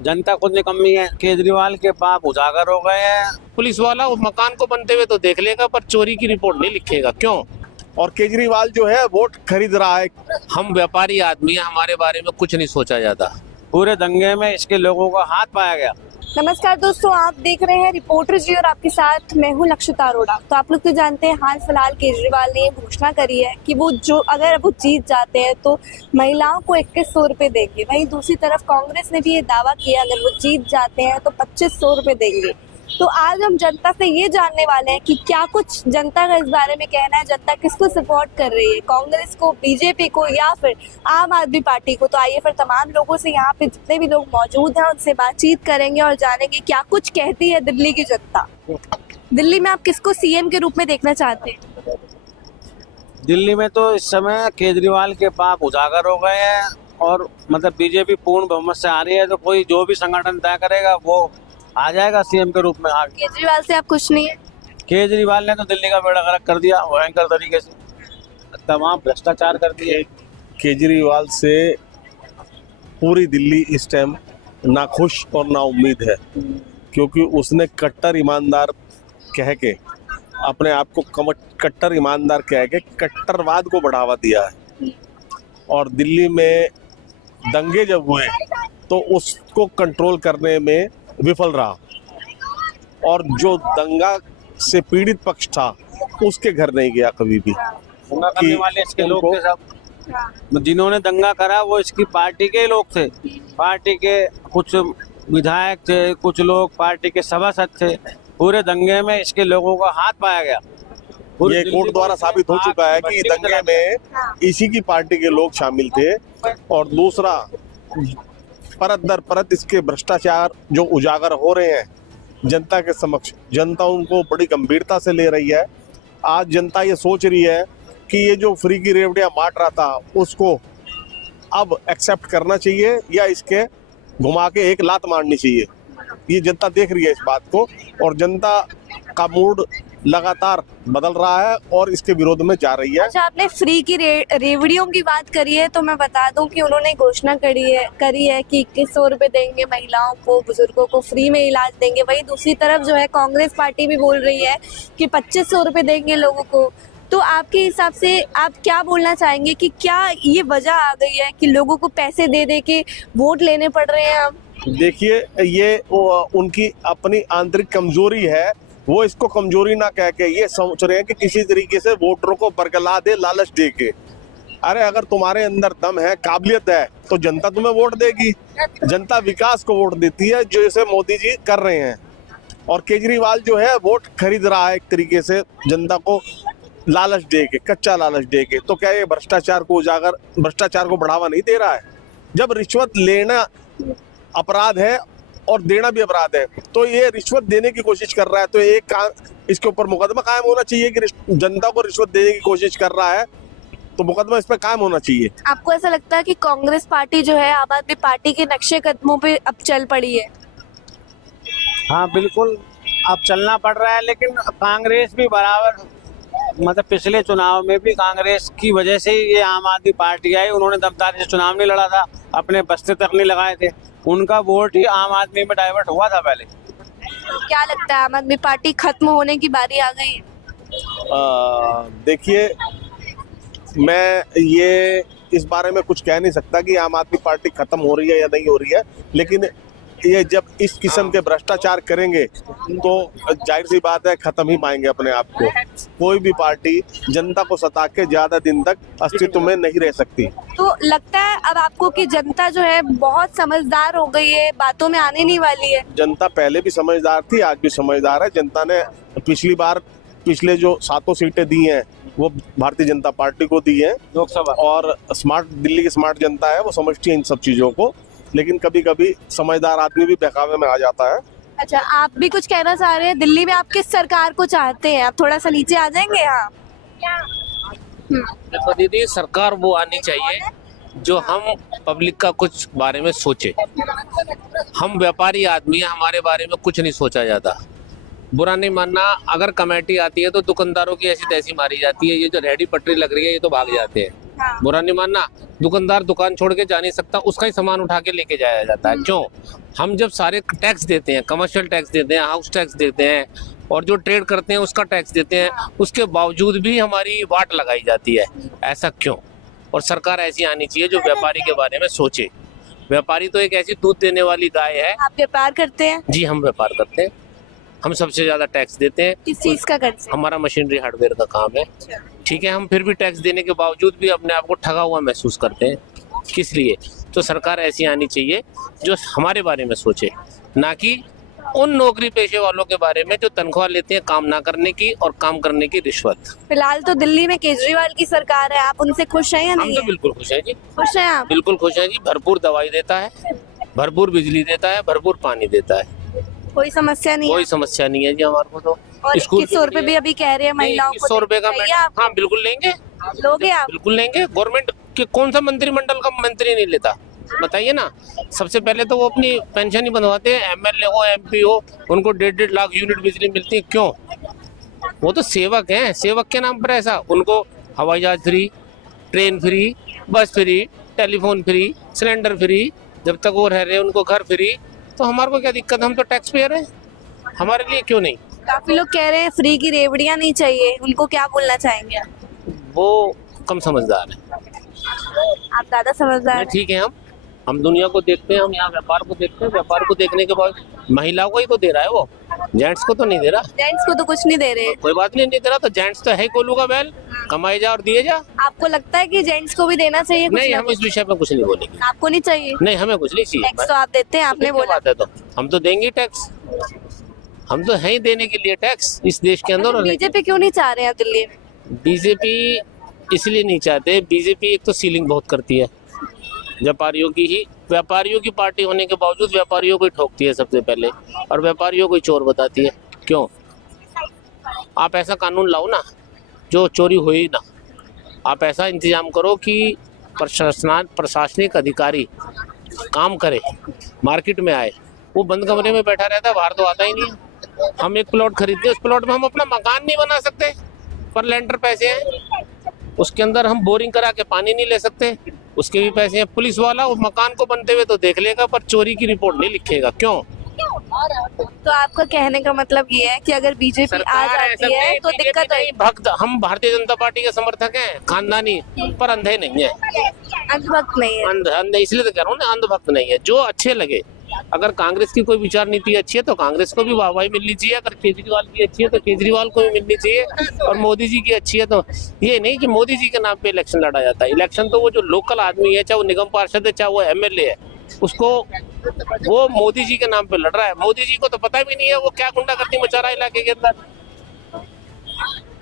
जनता खुद निकम्मी है। केजरीवाल के पाप उजागर हो गए हैं। पुलिस वाला वो मकान को बनते हुए तो देख लेगा पर चोरी की रिपोर्ट नहीं लिखेगा, क्यों? और केजरीवाल जो है वोट खरीद रहा है। हम व्यापारी आदमी हैं, हमारे बारे में कुछ नहीं सोचा जाता। पूरे दंगे में इसके लोगों का हाथ पाया गया। नमस्कार दोस्तों, आप देख रहे हैं रिपोर्टर जी और आपके साथ मैं हूं लक्षिता अरोड़ा। तो आप लोग तो जानते हैं हाल फिलहाल केजरीवाल ने घोषणा करी है कि वो अगर वो जीत जाते हैं तो महिलाओं को 2100 रुपये देंगे। वहीं दूसरी तरफ कांग्रेस ने भी ये दावा किया अगर वो जीत जाते हैं तो 2500 रुपये देंगे। तो आज हम जनता से ये जानने वाले हैं कि क्या कुछ जनता का इस बारे में कहना है, जनता किसको सपोर्ट कर रही है, कांग्रेस को, बीजेपी को या फिर आम आदमी पार्टी को। तो आइए फिर तमाम लोगों से यहाँ पे जितने भी लोग मौजूद हैं उनसे बातचीत करेंगे और जानेंगे क्या कुछ कहती है दिल्ली की जनता। दिल्ली में आप किसको सीएम के रूप में देखना चाहते हैं? दिल्ली में तो इस समय केजरीवाल के पाप उजागर हो गए हैं और मतलब बीजेपी पूर्ण बहुमत से आ रही है, तो कोई जो भी संगठन तय करेगा वो आ जाएगा सीएम के रूप में। आगे केजरीवाल से आप खुश नहीं है? केजरीवाल ने तो दिल्ली का बेड़ा गर्क कर दिया भयंकर तरीके से, तमाम भ्रष्टाचार कर दिए। केजरीवाल से पूरी दिल्ली इस टाइम नाखुश और नाउम्मीद है, क्योंकि उसने कट्टर ईमानदार कह के अपने आप को कट्टर ईमानदार कह के कट्टरवाद को बढ़ावा दिया है। और दिल्ली में दंगे जब हुए तो उसको कंट्रोल करने में विफल रहा और जो दंगा से पीड़ित पक्ष था उसके घर नहीं गया कभी भी। दंगा करने वाले इसके लोग थे सब, जिन्होंने दंगा करा वो इसकी पार्टी के लोग थे। पार्टी के कुछ विधायक थे, कुछ लोग पार्टी के सभासद थे। पूरे दंगे में इसके लोगों का हाथ पाया गया। ये कोर्ट द्वारा साबित हो चुका है कि दंगे में इसी की पार्टी के लोग शामिल थे। और दूसरा, परत दर परत इसके भ्रष्टाचार जो उजागर हो रहे हैं जनता के समक्ष, जनता उनको बड़ी गंभीरता से ले रही है। आज जनता ये सोच रही है कि ये जो फ्री की रेवड़ियां बांट रहा था उसको अब एक्सेप्ट करना चाहिए या इसके घुमा के एक लात मारनी चाहिए। ये जनता देख रही है इस बात को और जनता का मूड लगातार बदल रहा है और इसके विरोध में जा रही है। अच्छा, आपने फ्री की रेवड़ियों की बात करी है तो मैं बता दूं कि उन्होंने घोषणा करी है कि 2100 रुपये देंगे महिलाओं को, बुजुर्गों को फ्री में इलाज देंगे। वहीं दूसरी तरफ जो है कांग्रेस पार्टी भी बोल रही है कि 2500 रुपये देंगे लोगों को। तो आपके हिसाब से आप क्या बोलना चाहेंगे कि क्या ये वजह आ गई है कि लोगों को पैसे दे दे के वोट लेने पड़ रहे हैं अब? देखिए, ये उनकी अपनी आंतरिक कमजोरी है। वो इसको कमजोरी ना कह के ये सोच रहे हैं कि किसी तरीके से वोटरों को बरगला दे, लालच दे के। अरे अगर तुम्हारे अंदर दम है, काबिलियत है तो जनता तुम्हें वोट देगी। जनता विकास को वोट देती है, जो इसे मोदी जी कर रहे हैं। और केजरीवाल जो है वोट खरीद रहा है एक तरीके से जनता को लालच दे के, कच्चा लालच दे के। तो क्या ये भ्रष्टाचार को बढ़ावा नहीं दे रहा है? जब रिश्वत लेना अपराध है और देना भी अपराध है तो ये रिश्वत देने की कोशिश कर रहा है, तो एक इसके ऊपर मुकदमा कायम होना चाहिए कि जनता को रिश्वत देने की कोशिश कर रहा है तो मुकदमा इस पर कायम होना चाहिए। आपको ऐसा लगता है कि कांग्रेस पार्टी जो है आम आदमी पार्टी के नक्शे कदमों पे अब चल पड़ी है? हाँ बिल्कुल, अब चलना पड़ रहा है, लेकिन कांग्रेस भी बराबर, मतलब पिछले चुनाव में भी कांग्रेस की वजह से ही ये आम आदमी पार्टी आई। उन्होंने दमदारी से चुनाव नहीं लड़ा था, अपने बस्ते तक नहीं लगाए थे, उनका वोट ही आम आदमी में डाइवर्ट हुआ था पहले। क्या लगता है आम आदमी पार्टी खत्म होने की बारी आ गई है? देखिए, मैं ये इस बारे में कुछ कह नहीं सकता कि आम आदमी पार्टी खत्म हो रही है या नहीं हो रही है, लेकिन ये जब इस किस्म के भ्रष्टाचार करेंगे तो जाहिर सी बात है खत्म ही पाएंगे अपने आप को। कोई भी पार्टी जनता को सता के ज्यादा दिन तक अस्तित्व में नहीं रह सकती। तो लगता है अब आपको कि जनता जो है बहुत समझदार हो गई है, बातों में आने नहीं वाली है? जनता पहले भी समझदार थी, आज भी समझदार है। जनता ने पिछले जो 7 सीटें दी हैं वो भारतीय जनता पार्टी को दी है लोकसभा। और दिल्ली की स्मार्ट जनता है, वो समझती है इन सब चीजों को। लेकिन कभी कभी समझदार आदमी भी बहकावे में आ जाता है। अच्छा, आप भी कुछ कहना चाह रहे हैं? दिल्ली में आप किस सरकार को चाहते हैं? आप थोड़ा सा नीचे आ जाएंगे? हाँ, देखो दीदी, सरकार वो आनी चाहिए जो हम पब्लिक का कुछ बारे में सोचे। हम व्यापारी आदमी हैं, हमारे बारे में कुछ नहीं सोचा जाता। बुरा नहीं मानना, अगर कमेटी आती है तो दुकानदारों की ऐसी तैसी मारी जाती है। ये जो रेहड़ी पटरी लग रही है ये तो भाग जाते हैं। हाँ। बुरा नहीं मानना। दुकानदार दुकान छोड़ के जा नहीं सकता, उसका ही सामान उठा के लेके जाया जाता है। क्यों? हम जब सारे टैक्स देते हैं, कमर्शियल टैक्स देते हैं, हाउस टैक्स देते हैं और जो ट्रेड करते हैं उसका टैक्स देते हैं, उसके बावजूद भी हमारी वाट लगाई जाती है। ऐसा क्यों? और सरकार ऐसी आनी चाहिए जो व्यापारी के बारे में सोचे। व्यापारी तो एक ऐसी दूध देने वाली गाय है। आप व्यापार करते हैं? जी, हम व्यापार करते हैं। हम सबसे ज्यादा टैक्स देते हैं। किस चीज का करते हैं? हमारा मशीनरी हार्डवेयर का काम है। ठीक है, हम फिर भी टैक्स देने के बावजूद भी अपने आप को ठगा हुआ महसूस करते हैं। किस लिए? तो सरकार ऐसी आनी चाहिए जो हमारे बारे में सोचे, ना कि उन नौकरी पेशे वालों के बारे में जो तनख्वाह लेते हैं काम ना करने की और काम करने की रिश्वत। फिलहाल तो दिल्ली में केजरीवाल की सरकार है, आप उनसे खुश हैं या हम नहीं तो है? बिल्कुल खुश हैं जी, खुश हैं आप? बिल्कुल खुश हैं जी। भरपूर दवाई देता है, भरपूर बिजली देता है, भरपूर पानी देता है, कोई समस्या नहीं कोई है? समस्या नहीं है जी हमारे को। तो और स्कूल 2100 रुपए भी अभी कह रहे हैं महिलाओं को 100 रुपए का चाहिए आप? हाँ बिल्कुल लेंगे, लोगे आप? बिल्कुल लेंगे। गवर्नमेंट के कौन सा मंत्रिमंडल का मंत्री नहीं लेता, बताइए ना। सबसे पहले तो वो अपनी पेंशन ही बनवाते हैं। एमएलए हो, एमपी हो, उनको 1.5 लाख यूनिट बिजली मिलती है। क्यों? वो तो सेवक हैं, सेवक के नाम पर ऐसा। उनको हवाई जहाज फ्री, ट्रेन फ्री, बस free, telephone free, cylinder free, जब तक वो रह रहे हैं उनको घर फ्री। तो हमारे को क्या दिक्कत? हम तो टैक्स पेयर हैं, हमारे लिए क्यों नहीं? काफी लोग कह रहे हैं फ्री की रेवड़ियां नहीं चाहिए, उनको क्या बोलना चाहेंगे आप? वो कम समझदार है। आप ज्यादा समझदार हैं। ठीक है, हम दुनिया को देखते हैं, हम यहाँ व्यापार को देखते हैं। व्यापार को देखने के बाद महिलाओं को ही तो दे रहा है, वो जेंट्स को तो नहीं दे रहा। जेंट्स को तो कुछ नहीं दे रहे। कोई बात नहीं दे रहा तो जेंट्स तो है कोलू का बैल, कमाए जा और दिए जा। आपको लगता है कि जेंट्स को भी देना चाहिए कुछ नहीं, ना हम कुछ? इस विषय पे कुछ नहीं बोलेंगे। आपको नहीं चाहिए? नहीं, हमें कुछ नहीं चाहिए। टैक्स तो आप देते हैं, आपने क्या बोला। बात है, तो हम तो देंगे टैक्स। हम तो हैं ही देने के लिए टैक्स इस देश के अंदर। और बीजेपी क्यों नहीं चाह रहे हैं दिल्ली में? बीजेपी इसलिए नहीं चाहते, बीजेपी एक तो सीलिंग बहुत करती है व्यापारियों की पार्टी होने के बावजूद व्यापारियों को ही ठोकती है सबसे पहले, और व्यापारियों को ही चोर बताती है। क्यों? आप ऐसा कानून लाओ ना जो चोरी हो ही ना। आप ऐसा इंतजाम करो कि प्रशासनिक अधिकारी काम करे, मार्केट में आए। वो बंद कमरे में बैठा रहता है, बाहर तो आता ही नहीं है। हम एक प्लॉट खरीदते हैं, उस प्लॉट में हम अपना मकान नहीं बना सकते, पर लेंटर पैसे हैं। उसके अंदर हम बोरिंग करा के पानी नहीं ले सकते, उसके भी पैसे हैं। पुलिस वाला उस मकान को बनते हुए तो देख लेगा, पर चोरी की रिपोर्ट नहीं लिखेगा। क्यों? तो आपका कहने का मतलब ये है कि अगर बीजेपी आ जाती है तो दिक्कत है? भक्त हम भारतीय जनता पार्टी के समर्थक हैं, खानदानी, पर अंधे नहीं है। अंधभक्त नहीं है? अंधे इसलिए तो कह रहा हूँ ना, अंधभक्त नहीं है। जो अच्छे लगे, अगर कांग्रेस की कोई विचार नीति अच्छी है तो कांग्रेस को भी वाहवाही मिलनी चाहिए, अगर केजरीवाल की अच्छी है तो केजरीवाल को भी मिलनी चाहिए, और मोदी जी की अच्छी है तो ये नहीं कि मोदी जी के नाम पे इलेक्शन लड़ा जाता है। इलेक्शन तो वो जो लोकल आदमी है, चाहे वो निगम पार्षद है, चाहे वो एमएलए है, उसको वो मोदी जी के नाम पे लड़ रहा है। मोदी जी को तो पता भी नहीं है वो क्या गुंडागर्दी मचा रहा है इलाके के अंदर।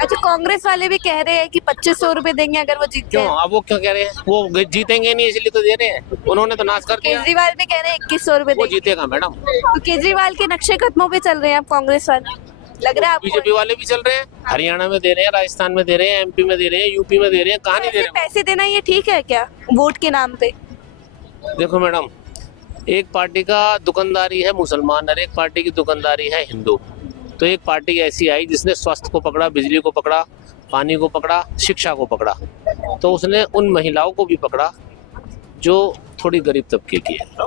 अच्छा, कांग्रेस वाले भी कह रहे हैं कि 2500 रुपए देंगे अगर वो जीतते क्यों? हैं। अब वो क्यों कह रहे हैं? वो जीतेंगे नहीं इसलिए तो दे रहे हैं। उन्होंने तो नाश कर दिया। केजरीवाल भी कह रहे हैं 2100 रुपए वो देंगे। जीतेगा मैडम। तो केजरीवाल के नक्शे कदमों पे चल रहे हैं आप कांग्रेस वाले, लग रहा है आपको? बीजेपी वाले भी चल रहे हैं, हरियाणा में दे रहे हैं, राजस्थान में दे रहे हैं, एमपी में दे रहे हैं, यूपी में दे रहे हैं। कहाँ नहीं दे रहे? पैसे देना ये ठीक है क्या वोट के नाम पे? देखो मैडम, एक पार्टी का दुकानदारी है मुसलमान और एक पार्टी की दुकानदारी है हिंदू। तो एक पार्टी ऐसी आई जिसने स्वास्थ्य को पकड़ा, बिजली को पकड़ा, पानी को पकड़ा, शिक्षा को पकड़ा। तो उसने उन महिलाओं को भी पकड़ा जो थोड़ी गरीब तबके की है।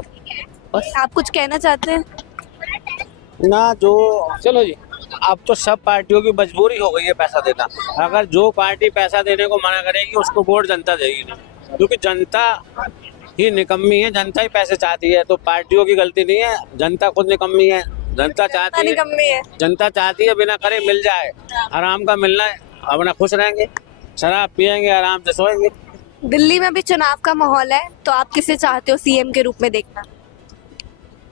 बस। आप कुछ कहना चाहते हैं? ना जो चलो जी, अब तो सब पार्टियों की मजबूरी हो गई है पैसा देना। अगर जो पार्टी पैसा देने को मना करेगी उसको वोट जनता देगी नहीं, क्योंकि जनता ही निकम्मी है, जनता ही पैसे चाहती है। तो पार्टियों की गलती नहीं है, जनता खुद निकम्मी है। जनता चाहती है, निकम्मी है। जनता चाहती है बिना करे मिल जाए, आराम का मिलना है, अपना खुश रहेंगे, शराब पियेंगे, आराम से सोएंगे। दिल्ली में भी चुनाव का माहौल है, तो आप किसे चाहते हो सीएम के रूप में देखना?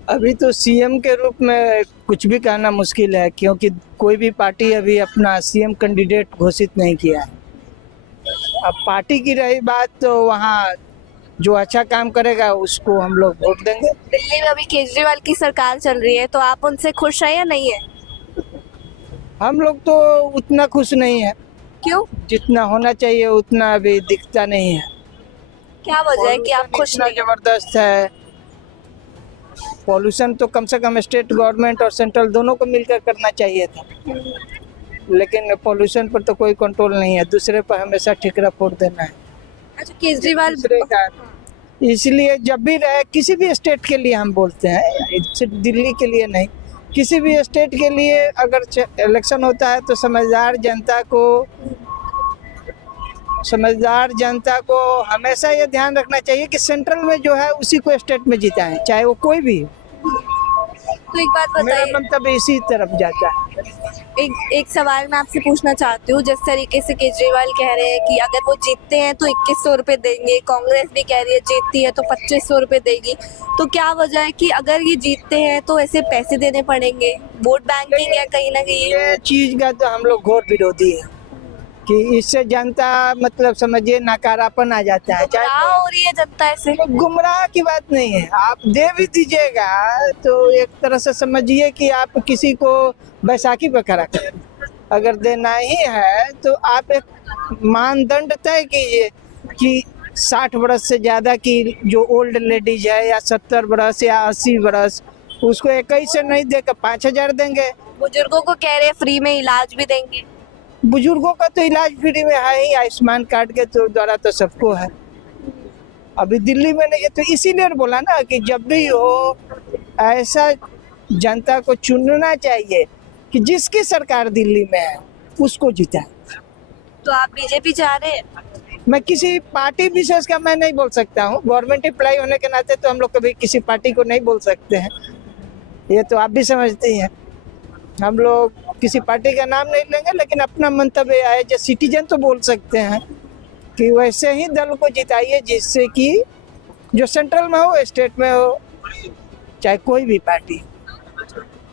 अभी तो सीएम के रूप में कुछ भी कहना मुश्किल है, क्योंकि कोई भी पार्टी अभी अपना सीएम कैंडिडेट घोषित नहीं किया है। अब पार्टी की रही बात, तो वहाँ जो अच्छा काम करेगा उसको हम लोग वोट देंगे। दिल्ली में अभी केजरीवाल की सरकार चल रही है, तो आप उनसे खुश हैं या नहीं है? हम लोग तो उतना खुश नहीं है, क्यों? जितना होना चाहिए उतना अभी दिखता नहीं है। क्या वजह है कि आप खुश इतना नहीं हैं? जबरदस्त है। पॉल्यूशन तो कम से कम स्टेट गवर्नमेंट और सेंट्रल दोनों को मिलकर करना चाहिए था, लेकिन पॉल्यूशन पर तो कोई कंट्रोल नहीं है, दूसरे पर हमेशा ठिकरा फोड़ देना है। अच्छा केजरीवाल दूसरे का। इसलिए जब भी रहे किसी भी स्टेट के लिए हम बोलते हैं, सिर्फ दिल्ली के लिए नहीं, किसी भी स्टेट के लिए अगर इलेक्शन होता है तो समझदार जनता को हमेशा ये ध्यान रखना चाहिए कि सेंट्रल में जो है उसी को स्टेट में जिताएं, चाहे वो कोई भी हो। तो एक बात मेरा बताइए, मंतव्य इसी तरफ जाता है। एक सवाल मैं आपसे पूछना चाहती हूँ। जिस तरीके से केजरीवाल कह रहे हैं कि अगर वो जीतते हैं तो 2100 रुपए देंगे, कांग्रेस भी कह रही है जीतती है तो 2500 रुपए देगी, तो क्या वजह है कि अगर ये जीतते हैं तो ऐसे पैसे देने पड़ेंगे? वोट बैंकिंग है कहीं ना कहीं। ये चीज का तो हम लोग घोर विरोधी है कि इससे जनता मतलब समझिए नकारापन आ जाता है। क्या हो रही है जनता ऐसे? गुमराह की बात नहीं है, आप दे भी दीजिएगा तो एक तरह से समझिए कि आप किसी को बैसाखी पे खड़ा करें। अगर देना ही है तो आप एक मानदंड तय कीजिए कि 60 बरस से ज्यादा की जो ओल्ड लेडीज है या 70 बरस या 80 बरस, उसको 21 से नहीं देकर 5000 देंगे। बुजुर्गों को कह रहे हैं फ्री में इलाज भी देंगे। बुजुर्गों का तो इलाज फ्री में है ही, आयुष्मान कार्ड के द्वारा तो सबको है। अभी दिल्ली में नहीं है तो इसीलिए बोला ना कि जब भी हो ऐसा जनता को चुनना चाहिए कि जिसकी सरकार दिल्ली में है उसको जिताए। तो आप बीजेपी चाह रहे हैं? मैं किसी पार्टी विशेष का मैं नहीं बोल सकता हूँ, गवर्नमेंट एम्प्लॉय होने के नाते तो हम लोग कभी किसी पार्टी को नहीं बोल सकते हैं, ये तो आप भी समझते हैं। हम लोग किसी पार्टी का नाम नहीं लेंगे, लेकिन अपना मंतव्य एज ए सिटीजन तो बोल सकते हैं कि वैसे ही दल को जिताइए जिससे कि जो सेंट्रल में हो, स्टेट में हो, चाहे कोई भी पार्टी।